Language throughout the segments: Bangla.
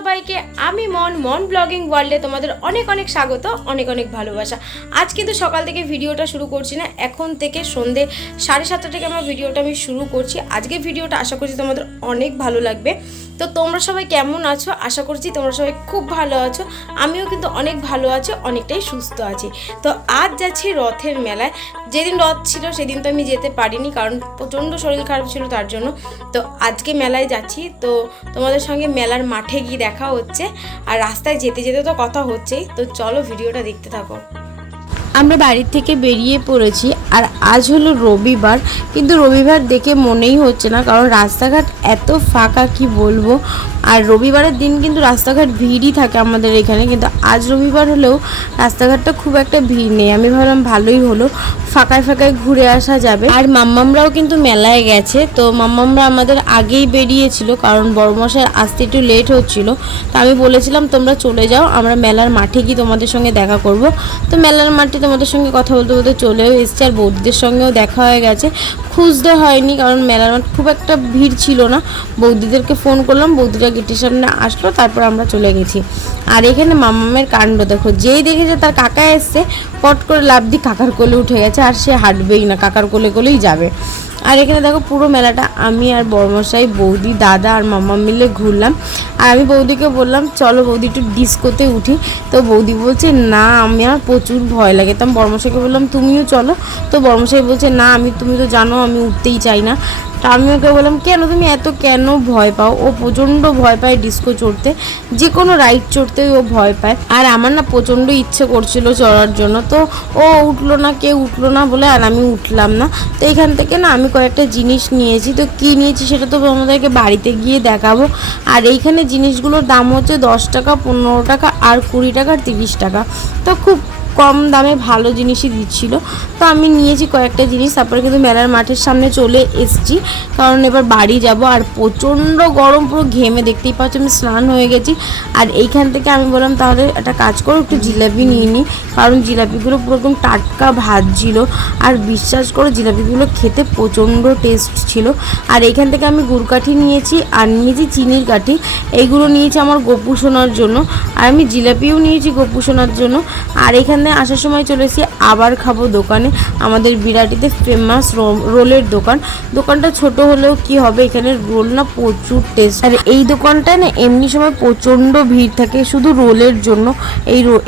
সবাইকে আমি মন ব্লগিং ওয়ার্ল্ডে তোমাদের অনেক অনেক স্বাগত, অনেক অনেক ভালোবাসা। আজ কিন্তু সকাল থেকে ভিডিওটা শুরু করছি না, এখন থেকে সন্ধে 7:30 থেকে আমার ভিডিওটা আমি শুরু করছি। আজকে ভিডিওটা আশা করছি তোমাদের অনেক ভালো লাগবে। তো তোমরা সবাই কেমন আছো? আশা করছি তোমরা সবাই খুব ভালো আছো। আমিও কিন্তু অনেক ভালো আছি, অনেকটাই সুস্থ আছি। তো আজ যাচ্ছি রথের মেলায়। যেদিন রথ ছিল সেদিন তো আমি যেতে পারিনি, কারণ প্রচণ্ড শরীর খারাপ ছিল তার জন্য। তো আজকে মেলায় যাচ্ছি, তো তোমাদের সঙ্গে মেলার মাঠে গিয়ে দেখা হচ্ছে, আর রাস্তায় যেতে যেতে তো কথা হচ্ছেই। তো চলো ভিডিওটা দেখতে থাকো। আমরা বাড়ির থেকে বেরিয়ে পড়েছি, আর আজ হলো রবিবার, কিন্তু রবিবার দেখে মনেই হচ্ছে না, কারণ রাস্তাঘাট এত ফাঁকা কি বলবো। আর রবিবারের দিন কিন্তু রাস্তাঘাট ভিড়ই থাকে আমাদের এখানে, কিন্তু আজ রবিবার হলেও রাস্তাঘাটটা খুব একটা ভিড় নেই। আমি ভাবলাম ভালোই হলো, ফাঁকায় ফাঁকায় ঘুরে আসা যাবে। আর মাম্মামরাও কিন্তু মেলায় গেছে, তো মাম্মামরা আমাদের আগেই বেরিয়েছিল, কারণ বড়মশাই আসতে একটু লেট হচ্ছিল। তো আমি বলেছিলাম তোমরা চলে যাও, আমরা মেলার মাঠে গিয়ে তোমাদের সঙ্গে দেখা করব। তো মেলার মাঠে তোমাদের সঙ্গে কথা বলতে বলতে চলেও এসছে, আর বৌদিদের সঙ্গেও দেখা হয়ে গেছে। খুঁজতে হয়নি, কারণ মেলার মাঠ খুব একটা ভিড় ছিল না। বৌদিদেরকে ফোন করলাম, বৌদিরা গেটের সামনে আসলো, তারপর আমরা চলে গেছি। আর এখানে মাম্মামের কাণ্ড দেখো, যেই দেখেছে তার কাকা এসছে, পট করে লাফ দিয়ে কাকার কোলে উঠে গেছে, আর সে হাঁটবেই না, কাকার কোলে কোলেই যাবে। আর এখানে দেখো পুরো মেলাটা আমি আর বড়মশাই, বৌদি, দাদা আর মাম্মা মিলে ঘুরলাম। আর আমি বৌদিকে বললাম চলো বৌদি একটু ডিস্কোতে উঠি। তো বৌদি বলছে না, আমার প্রচুর ভয় লাগে। তো আমি বড়মশাইকে বললাম তুমিও চলো। তো বড়মশাই বলছে না, তুমি তো জানো আমি উঠতেই চাই না। তা আমি ওকে বললাম কেন, তুমি এত কেন ভয় পাও? ও প্রচণ্ড ভয় পায় ডিস্কো চড়তে, যে কোনো রাইড চড়তেই ও ভয় পায়। আর আমার না প্রচণ্ড ইচ্ছে করছিল চড়ার জন্য, তো ও উঠলো না, কেউ উঠলো না বলে আর আমি উঠলাম না। তো এখান থেকে না আমি কয়েকটা জিনিস নিয়েছি। তো কী নিয়েছি সেটা তো আমাদেরকে বাড়িতে গিয়ে দেখাবো। আর এইখানে জিনিসগুলোর দাম হচ্ছে 10 টাকা, 15 টাকা, আর 20 টাকা, আর 30 টাকা। তো খুব কম দামে ভালো জিনিসই দিচ্ছিল। তো আমি নিয়েছি কয়েকটা জিনিস, তারপরে কিন্তু মেলার মাঠের সামনে চলে এসেছি, কারণ এবার বাড়ি যাব। আর প্রচণ্ড গরম, পুরো ঘেমে, দেখতেই পাচ্ছ আমি স্নান হয়ে গেছি। আর এইখান থেকে আমি বললাম তাহলে একটা কাজ করো, একটু জিলাপি নিয়ে নিই, কারণ জিলাপিগুলো পুরো একদম টাটকা ভাজছিল। আর বিশ্বাস করো জিলাপিগুলো খেতে প্রচণ্ড টেস্ট ছিল। আর এইখান থেকে আমি গুড়কাঠি নিয়েছি, আর নিয়েছি চিনির কাঠি। এইগুলো নিয়েছি আমার গপু সোনার জন্য, আর আমি জিলাপিও নিয়েছি গপু সোনার জন্য। আর এখানে আসার সময় চলে এসেছি আবার খাবো দোকানে, আমাদের বিরাটিতে ফেমাস রোলের দোকান। দোকানটা ছোট হলেও কি হবে, এখানে রোল না প্রচুর টেস্ট। আর এই দোকানটায় না এমনি সময় প্রচণ্ড ভিড় থাকে শুধু রোলের জন্য।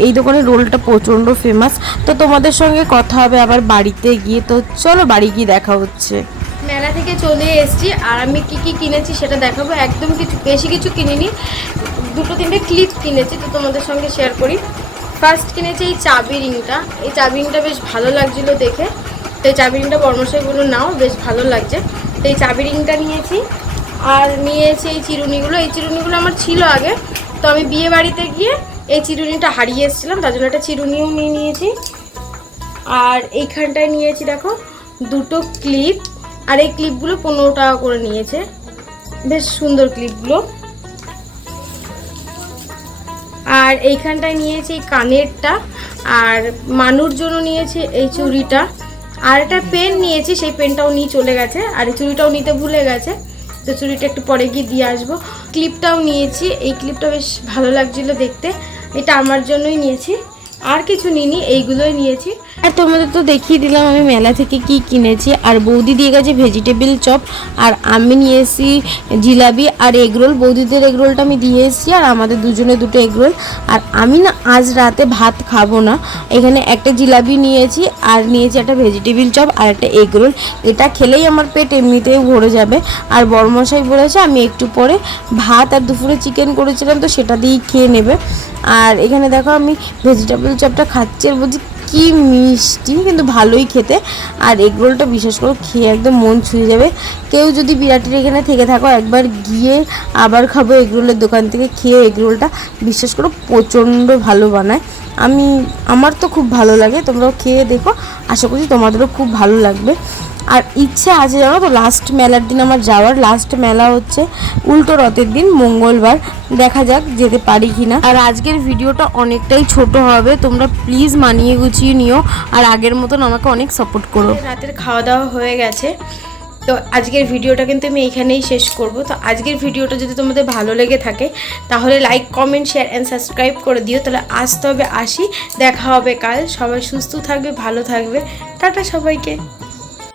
এই দোকানের রোলটা প্রচণ্ড ফেমাস। তো তোমাদের সঙ্গে কথা হবে আবার বাড়িতে গিয়ে। তো চলো বাড়ি গিয়ে দেখা হচ্ছে। মেলা থেকে চলে এসেছি, আর আমি কি কি কিনেছি সেটা দেখাবো। একদম বেশি কিছু কিনিনি, 2-3টে ক্লিপ কিনেছি, তো তোমাদের সঙ্গে শেয়ার করি। ফার্স্ট কিনেছি এই চাবি রিংটা। এই চাবি রিংটা বেশ ভালো লাগছিল দেখে, তো এই চাবি রিংটা বর্মশাই বললো নাও, বেশ ভালো লাগছে। তো এই চাবি রিংটা নিয়েছি। আর নিয়েছি এই চিরুনিগুলো। এই চিরুনিগুলো আমার ছিল আগে, তো আমি বিয়ে বাড়িতে গিয়ে এই চিরুনিটা হারিয়ে এসেছিলাম, তার জন্য একটা চিরুনিও নিয়ে নিয়েছি। আর এইখানটায় নিয়েছি দেখো 2টো ক্লিপ, আর এই ক্লিপগুলো 15 টাকা করে নিয়েছে, বেশ সুন্দর ক্লিপগুলো। আর এইখানটায় নিয়েছি এই কানেরটা, আর মানুর জন্য নিয়েছি এই চুড়িটা। আর একটা পেন নিয়েছি, সেই পেনটাও নিয়ে চলে গেছে, আর এই চুড়িটাও নিতে ভুলে গেছে, তো চুড়িটা একটু পরে গিয়ে দিয়ে আসবো। ক্লিপটাও নিয়েছি, এই ক্লিপটা বেশ ভালো লাগছিলো দেখতে, এটা আমার জন্যই নিয়েছি, আর কিছু নিইনি, এইগুলোই নিয়েছি। আর তোমাদের তো দেখিয়ে দিলাম আমি মেলা থেকে কি কিনেছি। আর বৌদি দিয়ে গেছে ভেজিটেবিল চপ, আর আমি নিয়ে এসেছি জিলাপি আর এগরোল। বৌদিদের এগরোলটা আমি দিয়ে এসেছি, আর আমাদের দুজনে 2টো এগরোল। আর আমি না আজ রাতে ভাত খাবো না, এখানে একটা জিলাপি নিয়েছি, আর নিয়েছি একটা ভেজিটেবিল চপ আর একটা এগরোল। এটা খেলেই আমার পেট এমনিতেই ভরে যাবে। আর বড়মশাই বলেছে আমি একটু পরে ভাত আর দুপুরে চিকেন করেছিলাম, তো সেটা দিয়েই খেয়ে নেবে। আর এখানে দেখো আমি ভেজিটেবল চপটা খাচ্ছি, আর বলছি কি মিষ্টি, কিন্তু ভালোই খেতে। আর এগরোলটা বিশেষ করে খেয়ে একদম মন ছুঁয়ে যাবে। কেউ যদি বিরাটির এখানে থেকে থাকো, একবার গিয়ে আবার খাবো এগরোলের দোকান থেকে, খেয়ে এগরোলটা বিশ্বাস করো প্রচণ্ড ভালো বানায়। আমার তো খুব ভালো লাগে, তোমরাও খেয়ে দেখো, আশা করছি তোমাদেরও খুব ভালো লাগবে। আর ইচ্ছে আছে জানো তো লাস্ট মেলার দিন আমার যাওয়ার। লাস্ট মেলা হচ্ছে উল্টো রথের দিন, মঙ্গলবার। দেখা যাক যেতে পারি কিনা। আর আজকের ভিডিওটা অনেকটাই ছোট হবে, তোমরা প্লিজ মানিয়ে গুছিয়ে নিও, আর আগের মতন আমাকে অনেক সাপোর্ট করো। রাতের খাওয়া দাওয়া হয়ে গেছে, তো আজকের ভিডিওটা কিন্তু আমি এইখানেই শেষ করব। তো আজকের ভিডিওটা যদি তোমাদের ভালো লেগে থাকে তাহলে like, comment, share and subscribe করে দিও। তাহলে আসতে হবে, আসি, দেখা হবে কাল। সবাই সুস্থ থাকবে, ভালো থাকবে। টাটা সবাইকে।